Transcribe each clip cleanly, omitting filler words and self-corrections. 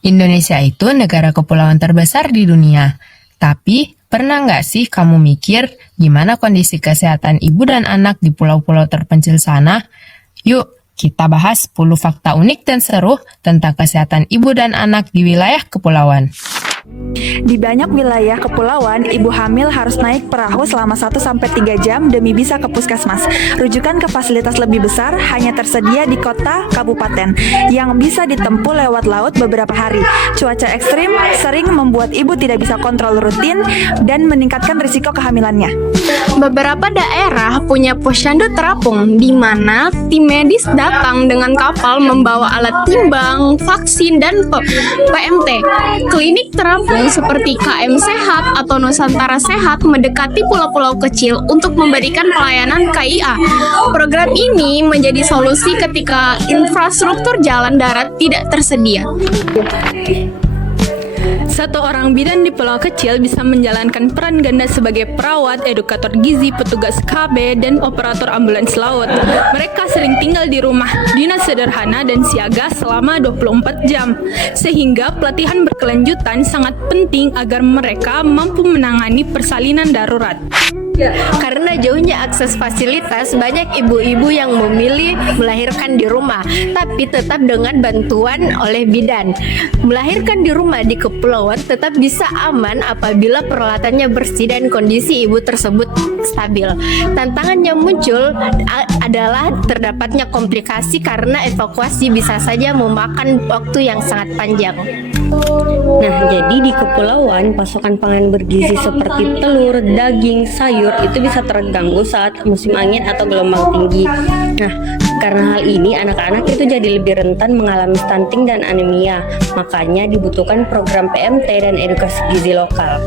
Indonesia itu negara kepulauan terbesar di dunia. Tapi, pernah nggak sih kamu mikir gimana kondisi kesehatan ibu dan anak di pulau-pulau terpencil sana? Yuk, kita bahas 10 fakta unik dan seru tentang kesehatan ibu dan anak di wilayah kepulauan. Di banyak wilayah kepulauan, ibu hamil harus naik perahu selama 1-3 jam demi bisa ke puskesmas. Rujukan ke fasilitas lebih besar hanya tersedia di kota kabupaten yang bisa ditempuh lewat laut beberapa hari. Cuaca ekstrim sering membuat ibu tidak bisa kontrol rutin dan meningkatkan risiko kehamilannya. Beberapa daerah punya posyandu terapung di mana tim medis datang dengan kapal membawa alat timbang, vaksin, dan PMT. Klinik terapung seperti KM Sehat atau Nusantara Sehat mendekati pulau-pulau kecil untuk memberikan pelayanan KIA. Program ini menjadi solusi ketika infrastruktur jalan darat tidak tersedia. Satu orang bidan di pulau kecil bisa menjalankan peran ganda sebagai perawat, edukator gizi, petugas KB, dan operator ambulans laut. Mereka sering tinggal di rumah dinas sederhana dan siaga selama 24 jam, sehingga pelatihan berkelanjutan sangat penting agar mereka mampu menangani persalinan darurat. Karena jauhnya akses fasilitas, banyak ibu-ibu yang memilih melahirkan di rumah, tapi tetap dengan bantuan oleh bidan. Melahirkan di rumah di kepulauan tetap bisa aman apabila peralatannya bersih dan kondisi ibu tersebut stabil. Tantangan yang muncul adalah terdapatnya komplikasi karena evakuasi bisa saja memakan waktu yang sangat panjang. Nah, jadi di kepulauan pasokan pangan bergizi seperti telur, daging, sayur itu bisa terganggu saat musim angin atau gelombang tinggi. Nah, karena hal ini anak-anak itu jadi lebih rentan mengalami stunting dan anemia. Makanya dibutuhkan program PMT dan edukasi gizi lokal.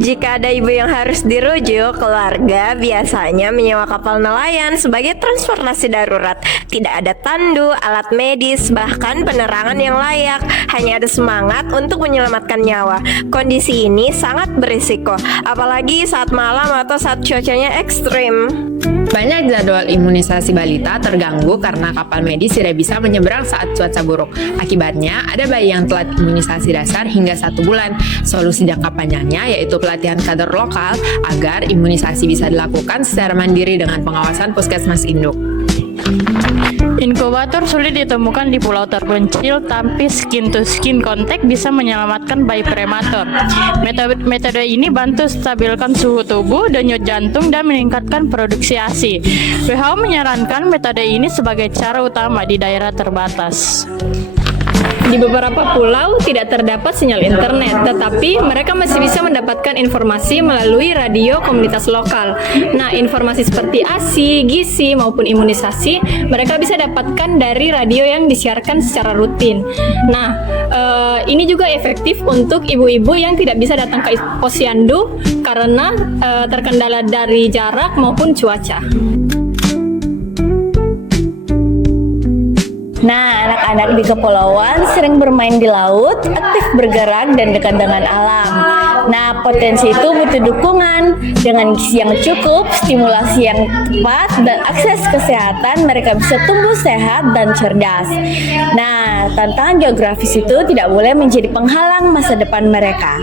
Jika ada ibu yang harus dirujuk, keluarga biasanya menyewa kapal nelayan sebagai transportasi darurat. Tidak ada tandu, alat medis, bahkan penerangan yang layak. Hanya ada semangat untuk menyelamatkan nyawa. Kondisi ini sangat berisiko, apalagi saat malam atau saat cuacanya ekstrim. Banyak jadwal imunisasi balita terganggu karena kapal medis tidak bisa menyeberang saat cuaca buruk. Akibatnya, ada bayi yang telat imunisasi dasar hingga 1 bulan. Solusi jangka panjangnya yaitu pelatihan kader lokal agar imunisasi bisa dilakukan secara mandiri dengan pengawasan puskesmas induk. Inkubator sulit ditemukan di pulau terpencil, tapi skin-to-skin contact bisa menyelamatkan bayi prematur. Metode ini bantu stabilkan suhu tubuh, denyut jantung, dan meningkatkan produksi ASI. WHO menyarankan metode ini sebagai cara utama di daerah terbatas. Di beberapa pulau tidak terdapat sinyal internet, tetapi mereka masih bisa mendapatkan informasi melalui radio komunitas lokal. Nah, informasi seperti ASI, gizi, maupun imunisasi, mereka bisa dapatkan dari radio yang disiarkan secara rutin. Nah, ini juga efektif untuk ibu-ibu yang tidak bisa datang ke posyandu karena terkendala dari jarak maupun cuaca. Nah, anak-anak di kepulauan sering bermain di laut, aktif bergerak, dan dekat dengan alam. Nah, potensi itu butuh dukungan. Dengan gizi yang cukup, stimulasi yang tepat, dan akses kesehatan, mereka bisa tumbuh sehat dan cerdas. Nah, tantangan geografis itu tidak boleh menjadi penghalang masa depan mereka.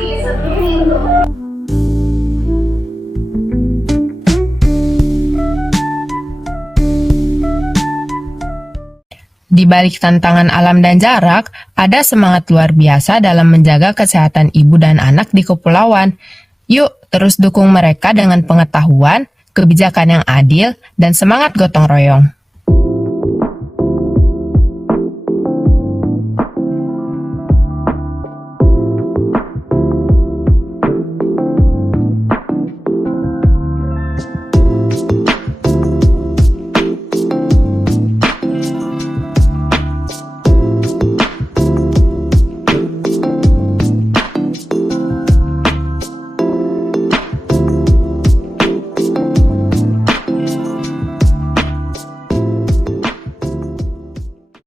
Di balik tantangan alam dan jarak, ada semangat luar biasa dalam menjaga kesehatan ibu dan anak di kepulauan. Yuk, terus dukung mereka dengan pengetahuan, kebijakan yang adil, dan semangat gotong royong.